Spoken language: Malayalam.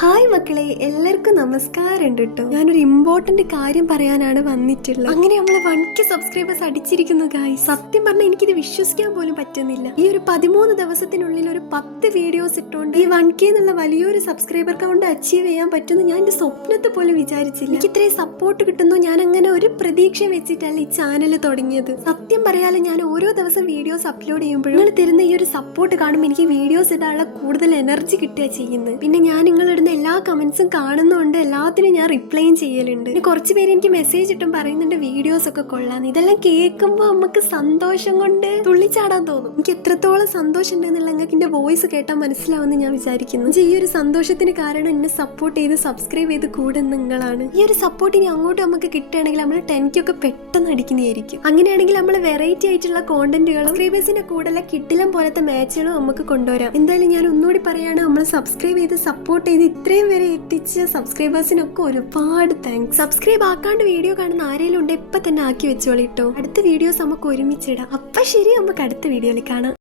ഹായ് മക്കളെ, എല്ലാവർക്കും നമസ്കാരം കേട്ടോ. ഞാനൊരു ഇമ്പോർട്ടന്റ് കാര്യം പറയാനാണ് വന്നിട്ടുള്ളത്. അങ്ങനെ നമ്മള് 1K സബ്സ്ക്രൈബേഴ്സ് അടിച്ചിരിക്കുന്നു ഗായ്സ്. സത്യം പറഞ്ഞാൽ എനിക്കിത് വിശ്വസിക്കാൻ പോലും പറ്റുന്നില്ല. ഈ ഒരു 13 ദിവസത്തിനുള്ളിൽ ഒരു 10 വീഡിയോസ് ഇട്ടുകൊണ്ട് ഈ 1K എന്നുള്ള വലിയൊരു സബ്സ്ക്രൈബർ കൗണ്ട് അച്ചീവ് ചെയ്യാൻ പറ്റുമെന്ന് ഞാൻ എന്റെ സ്വപ്നത്തെ പോലും വിചാരിച്ചില്ല. എനിക്ക് ഇത്രയും സപ്പോർട്ട് കിട്ടുന്നു ഞാൻ അങ്ങനെ ഒരു പ്രതീക്ഷ വെച്ചിട്ടല്ല ഈ ചാനൽ തുടങ്ങിയത്. സത്യം പറയാതെ ഞാൻ ഓരോ ദിവസം വീഡിയോസ് അപ്ലോഡ് ചെയ്യുമ്പോഴും നിങ്ങൾ തരുന്ന ഈ ഒരു സപ്പോർട്ട് കാണുമ്പോൾ എനിക്ക് വീഡിയോസ് ഇടാനുള്ള കൂടുതൽ എനർജി കിട്ടുക ചെയ്യുന്നത്. പിന്നെ ഞാൻ നിങ്ങളിടുന്ന എല്ലാ കമന്റ്സും കാണുന്നുണ്ട്, എല്ലാത്തിനും ഞാൻ റിപ്ലൈയും ചെയ്യലുണ്ട്. പിന്നെ കുറച്ച് പേര് എനിക്ക് മെസ്സേജ് ഇട്ടും പറയുന്നുണ്ട് വീഡിയോസ് ഒക്കെ കൊള്ളാന്ന്. ഇതെല്ലാം കേൾക്കുമ്പോൾ നമുക്ക് സന്തോഷം കൊണ്ട് തുള്ളിച്ചാടാൻ തോന്നും. എനിക്ക് എത്രത്തോളം സന്തോഷം ഉണ്ടെന്നുള്ള നിങ്ങൾക്ക് എന്റെ വോയിസ് കേട്ടാൽ മനസ്സിലാവുമെന്ന് ഞാൻ വിചാരിക്കുന്നു. ഈ ഒരു സന്തോഷത്തിന് കാരണം എന്നെ സപ്പോർട്ട് ചെയ്ത് സബ്സ്ക്രൈബ് ചെയ്ത് കൂടെ നിങ്ങളാണ്. ഈ ഒരു സപ്പോർട്ട് ഇനി അങ്ങോട്ട് നമുക്ക് കിട്ടുകയാണെങ്കിൽ നമ്മൾ 10K ഒക്കെ പെട്ടെന്ന് അടിക്കുന്നതായിരിക്കും. അങ്ങനെയാണെങ്കിൽ നമ്മൾ വെറൈറ്റി ആയിട്ടുള്ള കോണ്ടന്റുകളും സബ്സ്ക്രൈബേഴ്സിന്റെ കൂടെ കിട്ടിലം പോലത്തെ മാച്ചുകളും നമുക്ക് കൊണ്ടുവരാം. എന്തായാലും ഞാൻ ഒന്നുകൂടി പറയാണ്, നമ്മൾ സബ്സ്ക്രൈബ് ചെയ്ത് സപ്പോർട്ട് ചെയ്ത് ഇത്രയും വരെ എത്തിച്ച സബ്സ്ക്രൈബേഴ്സിനൊക്കെ ഒരുപാട് താങ്ക്സ്. സബ്സ്ക്രൈബ് ആക്കാണ്ട് വീഡിയോ കാണുന്ന ആരെങ്കിലും ഉണ്ട് ഇപ്പൊ തന്നെ ആക്കി വെച്ചോളിട്ടോ. അടുത്ത വീഡിയോസ് നമുക്ക് ഒരുമിച്ചിടാം. അപ്പൊ ശരി, നമുക്ക് അടുത്ത വീഡിയോയിൽ കാണാം.